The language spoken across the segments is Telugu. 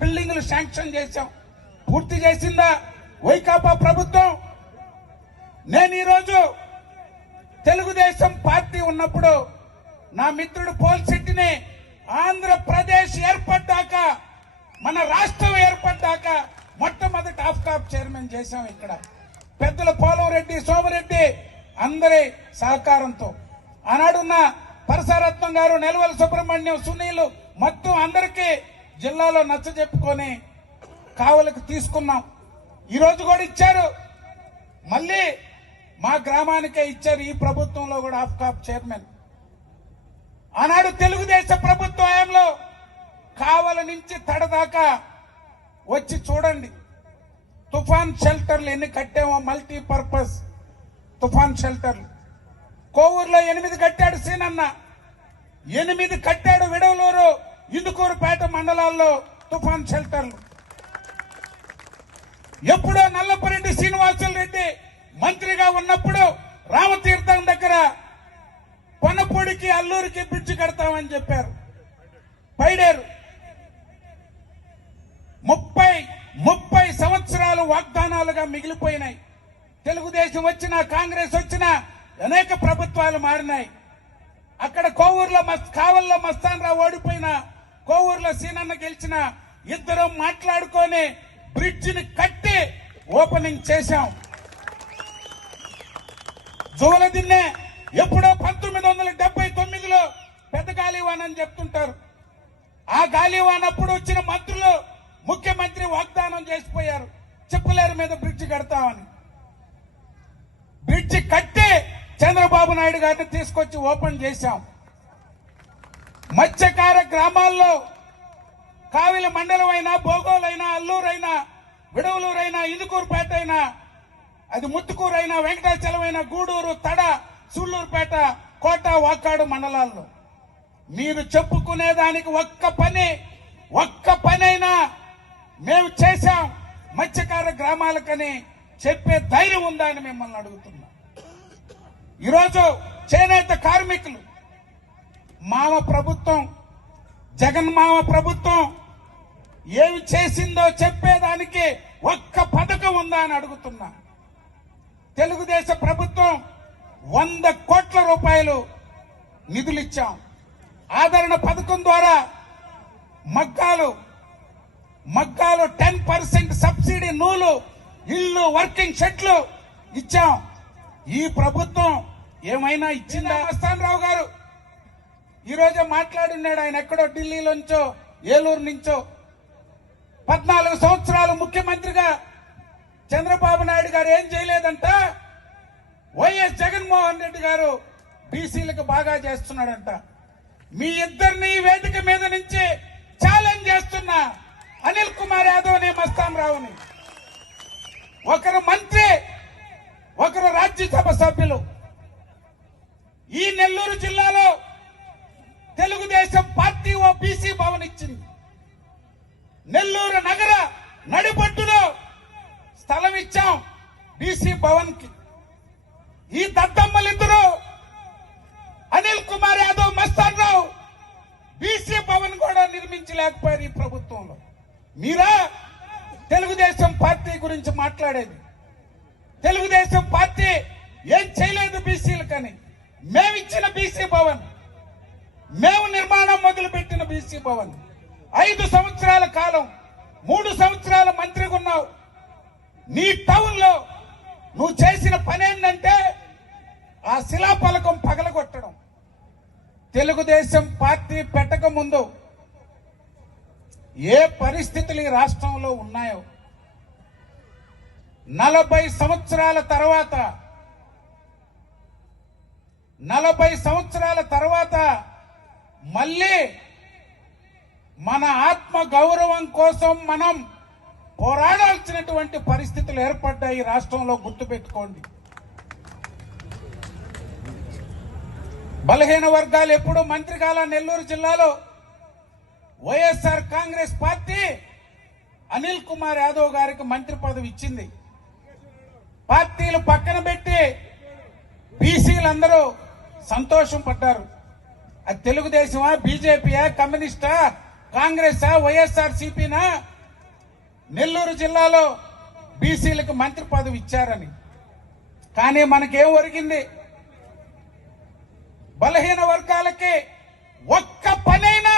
బిల్డింగ్లు శాంక్షన్ చేశాం. పూర్తి చేసిందా? వైకాపా ప్రభుత్వం? నేను ఈరోజు తెలుగుదేశం పార్టీ ఉన్నప్పుడు నా మిత్రుడు పోల్శెట్టిని ఆంధ్రప్రదేశ్ ఏర్పడ్డాక మన రాష్ట్రం ఏర్పడ్డాక మొట్టమొదటి ఆఫ్కాప్ చైర్మన్ చేశాం ఇక్కడ. పెద్దల పోలవరెడ్డి సోమరెడ్డి అందరి సహకారంతో. ఆనాడున్న పరసరత్నం గారు నెలవల సుబ్రహ్మణ్యం సునీలు మొత్తం అందరికీ జిల్లాలో నచ్చ చెప్పుకొని కావలకు తీసుకున్నాం. ఈరోజు కూడా ఇచ్చారు. మళ్ళీ మా గ్రామానికే ఇచ్చారు ఈ ప్రభుత్వంలో కూడా ఆఫ్కాప్ చైర్మన్. ఆనాడు తెలుగుదేశం ప్రభుత్వ హయాంలో కావల నుంచి తడదాకా వచ్చి చూడండి. తుఫాన్ షెల్టర్లు ఎన్ని కట్టామో మల్టీపర్పస్ తుఫాన్ షెల్టర్లు. కోవూరులో ఎనిమిది కట్టాడు సీనన్న. ఎనిమిది కట్టాడు విడవలూరు. ఇందుకూరుపేట మండలాల్లో తుఫాన్ షెల్టర్లు ఎప్పుడో నల్లపరెడ్డి శ్రీనివాసుల రెడ్డి మంత్రిగా ఉన్నప్పుడు రామతీర్థం దగ్గర కొనపొడికి అల్లూరికి బ్రిడ్జి కడతామని చెప్పారు. పైడేరు. ముప్పై ముప్పై సంవత్సరాలు వాగ్దానాలుగా మిగిలిపోయినాయి. తెలుగుదేశం వచ్చినా కాంగ్రెస్ వచ్చినా అనేక ప్రభుత్వాలు మారినాయి. అక్కడ కోవూరులో కావల్లో మస్తాన్ రావు ఓడిపోయిన కోవూరులో సీనన్న గెలిచిన ఇద్దరం మాట్లాడుకొని బ్రిడ్జిని కట్టి ఓపెనింగ్ చేశాం. జోలదిన్నే ఎప్పుడో పంతొమ్మిది వందల డెబ్బై తొమ్మిదిలో పెద్ద గాలివాన్ అని చెప్తుంటారు. ఆ గాలివాన్ అప్పుడు వచ్చిన మంత్రులు ముఖ్యమంత్రి వాగ్దానం చేసిపోయారు. చెప్పలేరు మీద బ్రిడ్జ్ కడతామని. బ్రిడ్జి కట్టి చంద్రబాబు నాయుడు గారిని తీసుకొచ్చి ఓపెన్ చేశాం. మత్స్యకార గ్రామాల్లో కావిలి మండలం అయినా అల్లూరైనా విడవలూరైనా ఇందుకూరుపేట అయినా అది ముత్తుకూరైనా వెంకటాచలమైన గూడూరు తడ సూళ్ళూరుపేట కోట వాకాడు మండలాల్లో. మీరు చెప్పుకునేదానికి ఒక్క పని ఒక్క పనైనా మేము చేశాం. మత్స్యకార గ్రామాలకని చెప్పే ధైర్యం ఉందా అని మిమ్మల్ని అడుగుతున్నా. ఈరోజు చేనేత కార్మికులు మామ ప్రభుత్వం జగన్ మావ ప్రభుత్వం ఏమి చేసిందో చెప్పేదానికి ఒక్క పథకం ఉందా అని అడుగుతున్నా. తెలుగుదేశం ప్రభుత్వం వంద కోట్ల రూపాయలు నిధులిచ్చాం ఆదరణ పథకం ద్వారా మగ్గాలు మగ్గాలు టెన్ పర్సెంట్ సబ్సిడీ నూలు ఇల్లు వర్కింగ్ షెడ్లు ఇచ్చాం. ఈ ప్రభుత్వం ఏమైనా ఇచ్చిందా? రావు గారు. ఈరోజే మాట్లాడున్నాడు ఆయన ఎక్కడో ఢిల్లీలోంచో ఏలూరు నుంచో. పద్నాలుగు సంవత్సరాలు ముఖ్యమంత్రిగా చంద్రబాబు నాయుడు గారు ఏం చేయలేదంట? వైఎస్ జగన్మోహన్ రెడ్డి గారు బీసీలకు బాగా చేస్తున్నాడంట. మీ ఇద్దరిని వేదిక మీద నుంచి ఛాలెంజ్ చేస్తున్నా అనిల్ కుమార్ యాదవ్ని రావుని ఒకరు మంత్రి ఒకరు రాజ్యసభ సభ్యులు. ఈ నెల్లూరు జిల్లాలో తెలుగుదేశం పార్టీ ఓ బీసీ భవన్ ఇచ్చింది నెల్లూరు నగర నడిపట్టులో స్థలం ఇచ్చాం బీసీ భవన్కి ఈ దద్దమ్మలిద్దరు అనిల్ కుమార్ యాదవ్ మస్తాన్ రావు బీసీ భవన్ కూడా నిర్మించలేకపోయారు ఈ ప్రభుత్వంలో. మీరా తెలుగుదేశం పార్టీ గురించి మాట్లాడేది. తెలుగుదేశం పార్టీ ఏం చేయలేదు బీసీలకని. మేమిచ్చిన బీసీ భవన్ మేము నిర్మాణం మొదలుపెట్టిన బీసీ భవన్. ఐదు సంవత్సరాల కాలం మూడు సంవత్సరాల మంత్రిగా ఉన్నావు. నీ టౌన్లో నువ్వు చేసిన పని ఏంటంటే ఆ శిలాఫలకం పగలగొట్టడం. తెలుగుదేశం పార్టీ పెట్టక ముందు ఏ పరిస్థితులు ఈ రాష్ట్రంలో ఉన్నాయో నలభై సంవత్సరాల తర్వాత నలభై సంవత్సరాల తర్వాత మళ్ళీ మన ఆత్మ గౌరవం కోసం మనం పోరాడాల్సినటువంటి పరిస్థితులు ఏర్పడ్డాయి రాష్ట్రంలో గుర్తుపెట్టుకోండి బలహీన వర్గాలు ఎప్పుడు మంత్రిగాల నెల్లూరు జిల్లాలో వైఎస్ఆర్ కాంగ్రెస్ పార్టీ అనిల్ కుమార్ యాదవ్ గారికి మంత్రి పదవి ఇచ్చింది. పార్టీలు పక్కన పెట్టి బీసీలందరూ సంతోషం పడ్డారు. అది తెలుగుదేశమా బీజేపీయా కమ్యూనిస్టా కాంగ్రెస్ వైఎస్ఆర్ సిపినా? నెల్లూరు జిల్లాలో బీసీలకు మంత్రి పదవి ఇచ్చారని. కానీ మనకేం ఒరిగింది? బలహీన వర్గాలకి ఒక్క పనైనా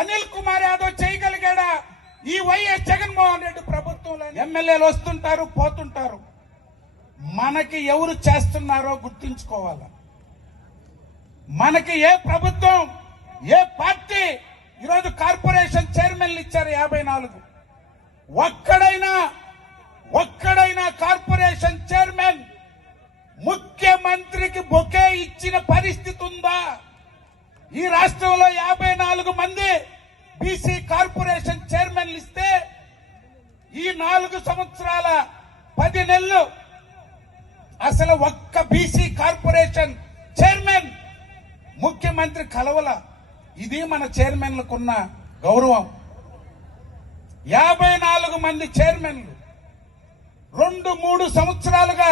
అనిల్ కుమార్ యాదవ్ చేయగలిగాడా? ఈ వైఎస్ జగన్మోహన్ రెడ్డి ప్రభుత్వంలో ఎమ్మెల్యేలు వస్తుంటారు పోతుంటారు. మనకి ఎవరు చేస్తున్నారో గుర్తుంచుకోవాలి? మనకి ఏ ప్రభుత్వం ఏ పార్టీ ఈరోజు కార్పొరేషన్ చైర్మన్లు ఇచ్చారు యాభై నాలుగు. ఒక్కడైనా ఒక్కడైనా కార్పొరేషన్ చైర్మన్ ముఖ్యమంత్రికి బొకే ఇచ్చిన పరిస్థితి ఉందా? ఈ రాష్ట్రంలో యాభై నాలుగు మంది బీసీ కార్పొరేషన్ చైర్మన్లు ఇస్తే ఈ నాలుగు సంవత్సరాల పది నెలలు అసలు ఒక్క బీసీ కార్పొరేషన్ చైర్మన్ ముఖ్యమంత్రి కలవల ఇది మన చైర్మన్లకున్న గౌరవం. యాభై నాలుగు మంది చైర్మన్లు రెండు మూడు సంవత్సరాలుగా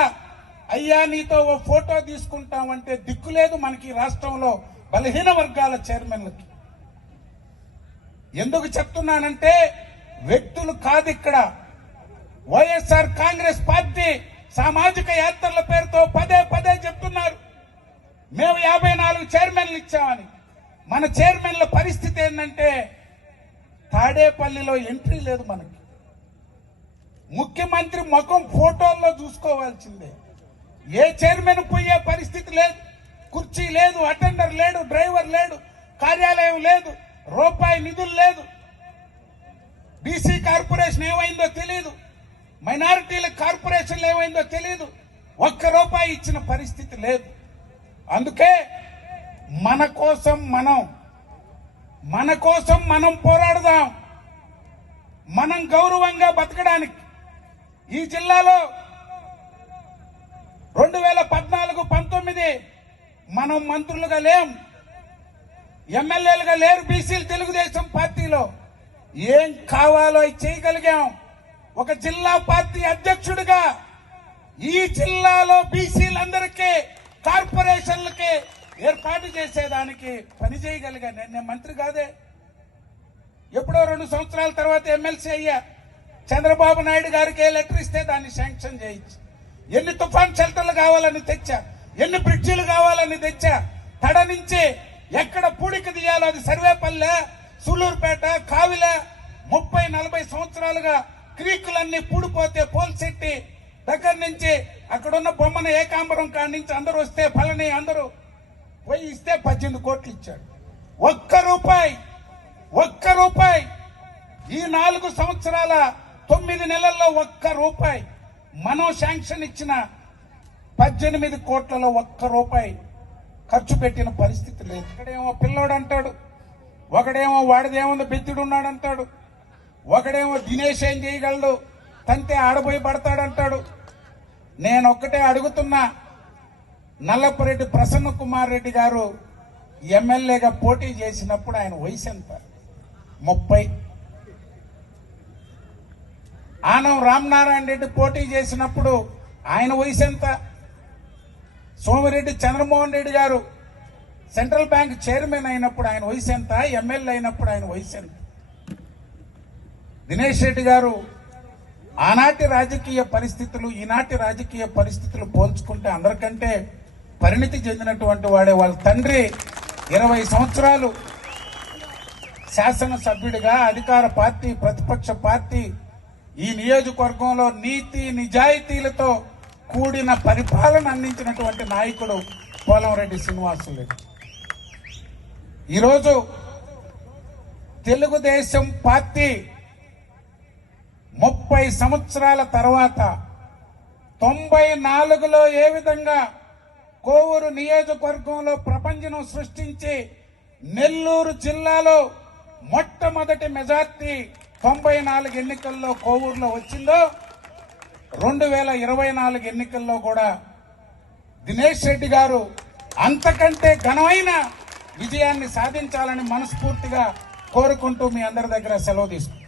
అయ్యా నీతో ఓ ఫోటో తీసుకుంటామంటే దిక్కులేదు మనకి రాష్ట్రంలో బలహీన వర్గాల చైర్మన్లకి. ఎందుకు చెప్తున్నానంటే వ్యక్తులు కాదు ఇక్కడ. వైఎస్ఆర్ కాంగ్రెస్ పార్టీ సామాజిక యాత్రల పేరుతో పదే పదే చెప్తున్నారు. మేము యాభై నాలుగు చైర్మన్లు ఇచ్చామని. మన చైర్మన్ల పరిస్థితి ఏంటంటే తాడేపల్లిలో ఎంట్రీ లేదు మనకి. ముఖ్యమంత్రి ముఖం ఫోటోల్లో చూసుకోవాల్సిందే. ఏ చైర్మన్ పోయే పరిస్థితి లేదు. కుర్చీ లేదు అటెండర్ లేడు డ్రైవర్ లేడు కార్యాలయం లేదు రూపాయి నిధులు లేదు. బీసీ కార్పొరేషన్ ఏమైందో తెలియదు మైనారిటీల కార్పొరేషన్లు ఏమైందో తెలియదు ఒక్క రూపాయి ఇచ్చిన పరిస్థితి లేదు. అందుకే మన కోసం మనం మన కోసం మనం పోరాడదాం. మనం గౌరవంగా బతకడానికి ఈ జిల్లాలో రెండు వేల పద్నాలుగు పంతొమ్మిది మనం మంత్రులుగా లేం. ఎమ్మెల్యేలుగా లేరు బీసీలు తెలుగుదేశం పార్టీలో. ఏం కావాలో అవి చేయగలిగాం. ఒక జిల్లా పార్టీ అధ్యక్షుడిగా ఈ జిల్లాలో బీసీలందరికీ కార్పొరేషన్లకి ఏర్పాటు చేసేదానికి పని చేయగలిగా నేను. మంత్రి కాదే. ఎప్పుడో రెండు సంవత్సరాల తర్వాత ఎమ్మెల్సీ అయ్యా. చంద్రబాబు నాయుడు గారికి లెటర్ ఇస్తే దాన్ని శాంక్షన్ చేయించి. ఎన్ని తుఫాన్ షెల్టర్లు కావాలని తెచ్చా? ఎన్ని బ్రిడ్జిలు కావాలని తెచ్చా? తడ నుంచి ఎక్కడ పూడిక తీయాలో అది సర్వేపల్లె సులూరుపేట కావిల ముప్పై నలభై సంవత్సరాలుగా క్రీకులన్నీ పూడిపోతే పోల్సెట్టి దగ్గర నుంచి అక్కడున్న బొమ్మను ఏకాంబరం కాడి నుంచి అందరూ వస్తే ఫలని అందరూ పోయి ఇస్తే పద్దెనిమిది కోట్లు ఇచ్చాడు. ఒక్క రూపాయి ఒక్క రూపాయి. ఈ నాలుగు సంవత్సరాల తొమ్మిది నెలల్లో ఒక్క రూపాయి. మనం శాంక్షన్ ఇచ్చిన పద్దెనిమిది కోట్లలో ఒక్క రూపాయి ఖర్చు పెట్టిన పరిస్థితి లేదు. ఒకడేమో పిల్లోడు అంటాడు ఒకడేమో వాడిదేమో బెత్తిడు ఉన్నాడు అంటాడు ఒకడేమో దినేష్ ఏం చేయగలడు తంతే ఆడబోయి పడతాడంటాడు నేను ఒక్కటే అడుగుతున్నా నల్లపురెడ్డి ప్రసన్న కుమార్ రెడ్డి గారు ఎమ్మెల్యేగా పోటీ చేసినప్పుడు ఆయన వయసు ఎంత? ముప్పై. ఆనం రామనారాయణ రెడ్డి పోటీ చేసినప్పుడు ఆయన వయసు ఎంత? సోమిరెడ్డి చంద్రమోహన్ రెడ్డి గారు సెంట్రల్ బ్యాంక్ చైర్మన్ అయినప్పుడు ఆయన వయసు ఎంత? ఎమ్మెల్యే అయినప్పుడు ఆయన వయసు ఎంత? దినేష్ రెడ్డి గారు ఆనాటి రాజకీయ పరిస్థితులు ఈనాటి రాజకీయ పరిస్థితులు పోల్చుకుంటే అందరికంటే పరిణితి చెందినటువంటి వాడే వాళ్ళ తండ్రి ఇరవై సంవత్సరాలు శాసనసభ్యుడిగా అధికార పార్టీ ప్రతిపక్ష పార్టీ ఈ నియోజకవర్గంలో నీతి నిజాయితీలతో కూడిన పరిపాలన అందించినటువంటి నాయకుడు పోలంరెడ్డి శ్రీనివాసులరెడ్డి ఈరోజు తెలుగుదేశం పార్టీ ముప్పై సంవత్సరాల తర్వాత తొంభై నాలుగులో ఏ విధంగా కోవూరు నియోజకవర్గంలో ప్రపంచం సృష్టించి నెల్లూరు జిల్లాలో మొట్టమొదటి మెజార్టీ తొంభై నాలుగు ఎన్నికల్లో కోవూరులో వచ్చిందో రెండు వేల ఇరవై నాలుగు ఎన్నికల్లో కూడా దినేష్ రెడ్డి గారు అంతకంటే ఘనమైన విజయాన్ని సాధించాలని మనస్ఫూర్తిగా కోరుకుంటూ మీ అందరి దగ్గర సెలవు తీసుకుంటాం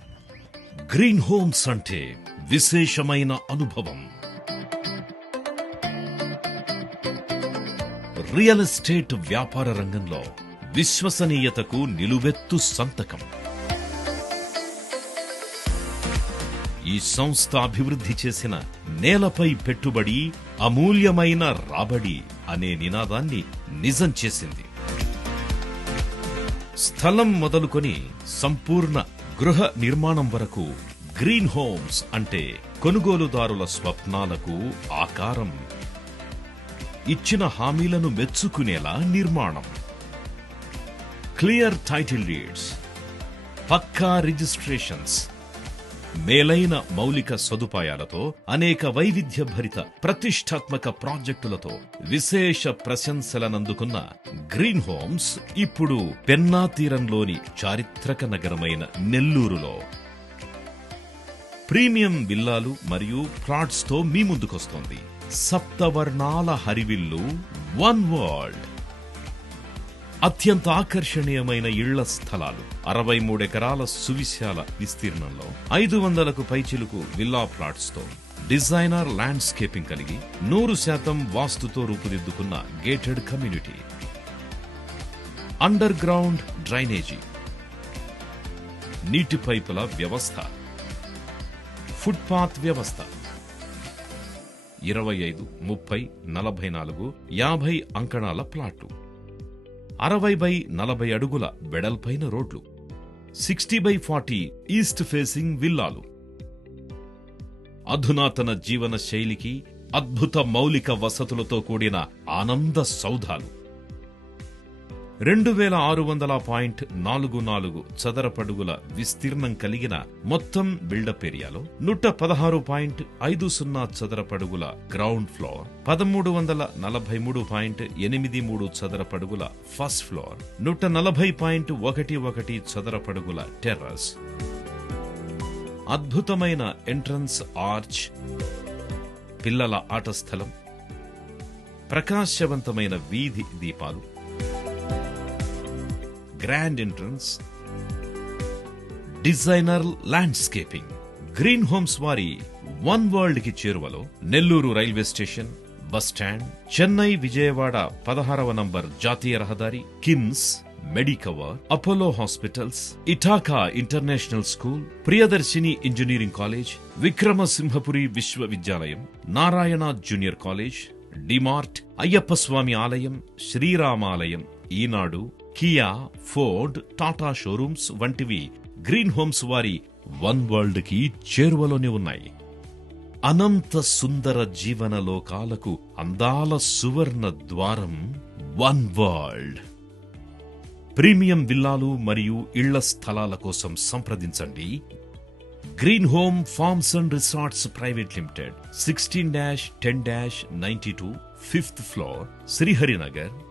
గ్రీన్ హోమ్స్ అంటే విశేషమైన అనుభవం. రియల్ ఎస్టేట్ వ్యాపార రంగంలో విశ్వసనీయతకు నిలువెత్తు సంతకం. ఈ సంస్థ అభివృద్ధి చేసిన నేలపై పెట్టుబడి అమూల్యమైన రాబడి అనే నినాదాన్ని నిజం చేసింది. స్థలం మొదలుకొని సంపూర్ణ గృహ నిర్మాణం వరకు గ్రీన్ హోమ్స్ అంటే కొనుగోలుదారుల స్వప్నాలకు ఆకారం. ఇచ్చిన హామీలను మెచ్చుకునేలా నిర్మాణం. క్లియర్ టైటిల్ రీడ్స్ పక్కా రిజిస్ట్రేషన్స్. మేలైన మౌలిక సదుపాయాలతో అనేక వైవిధ్యభరిత ప్రతిష్టాత్మక ప్రాజెక్టులతో విశేష ప్రశంసలనందుకున్న గ్రీన్ హోమ్స్ ఇప్పుడు పెన్నా తీరంలోని చారిత్రక నగరమైన నెల్లూరులో. ప్రీమియం విల్లాలు మరియు ప్లాట్స్తో మీ ముందుకొస్తోంది. సప్తవర్ణాల హరివిల్లు వన్ వరల్డ్. అత్యంత ఆకర్షణీయమైన ఇళ్ళ స్థలాలు. అరవై మూడు ఎకరాల సువిశాల విస్తీర్ణంలో ఐదు వందలకు పైచిలుకు విల్లా ప్లాట్స్తో డిజైనర్ ల్యాండ్స్కేపింగ్ కలిగి నూరు శాతం వాస్తుతో రూపుదిద్దుకున్న గేటెడ్ కమ్యూనిటీ. Underground drainage. నీటి పైపుల వ్యవస్థ. ఫుట్పాత్ వ్యవస్థ. ఇరవై ఐదు ముప్పై నలభై నాలుగు యాభై అంకణాల ప్లాట్లు. అరవై బై నలభై అడుగుల వెడల్పైన రోడ్లు. Sixty by forty east facing విల్లాలు. అధునాతన జీవన శైలికి అద్భుత మౌలిక వసతులతో కూడిన ఆనంద సౌధాలు. రెండు వేల ఆరు వందల పాయింట్ నాలుగు నాలుగు చదరపడుగుల విస్తీర్ణం కలిగిన మొత్తం బిల్డప్ ఏరియాలో నూట పదహారు పాయింట్ ఐదు సున్నా చదరపడుగుల గ్రౌండ్ ఫ్లోర్ పదమూడు వందల నలభై మూడు పాయింట్ ఎనిమిది మూడు చదరపడుగుల ఫస్ట్ ఫ్లోర్ నూట నలభై పాయింట్ ఒకటి ఒకటి చదరపడుగుల టెర్రస్. అద్భుతమైన ఎంట్రన్స్ ఆర్చ్ పిల్లల ఆట స్థలం ప్రకాశవంతమైన వీధి దీపాలు. Grand entrance designer landscaping green homes వారి వన్ వరల్డ్కి చేరువలో Nellore railway station bus stand Chennai Vijayawada పదహారవ నంబర్ జాతీయ రహదారి KIMS Medicover Apollo hospitals Ithaka international school Priyadarshini engineering college Vikramasimhapuri విశ్వవిద్యాలయం నారాయణ జూనియర్ కాలేజ్ డిమార్ట్ అయ్యప్ప స్వామి ఆలయం శ్రీరామాలయం Eenadu Kia Ford Tata showrooms వంటివి గ్రీన్ హోమ్స్ వారి వన్ వరల్డ్కి చేరువలోనే ఉన్నాయి. అనంత సుందర జీవన లోకాలకు అందాల సువర్ణ ద్వారం వన్ వరల్డ్. ప్రీమియం విల్లాలు మరియు ఇళ్ళ స్థలాల కోసం సంప్రదించండి. Green Home Farms and Resorts Private Limited, 16 10 92, 5th floor, Srihari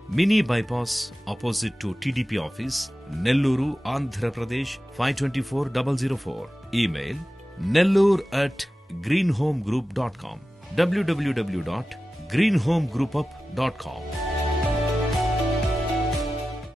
Mini Bypass, opposite to TDP office, Nelluru, Andhra Pradesh, 524004. Email nellur at greenhomegroup.com. www.greenhomegroupup.com.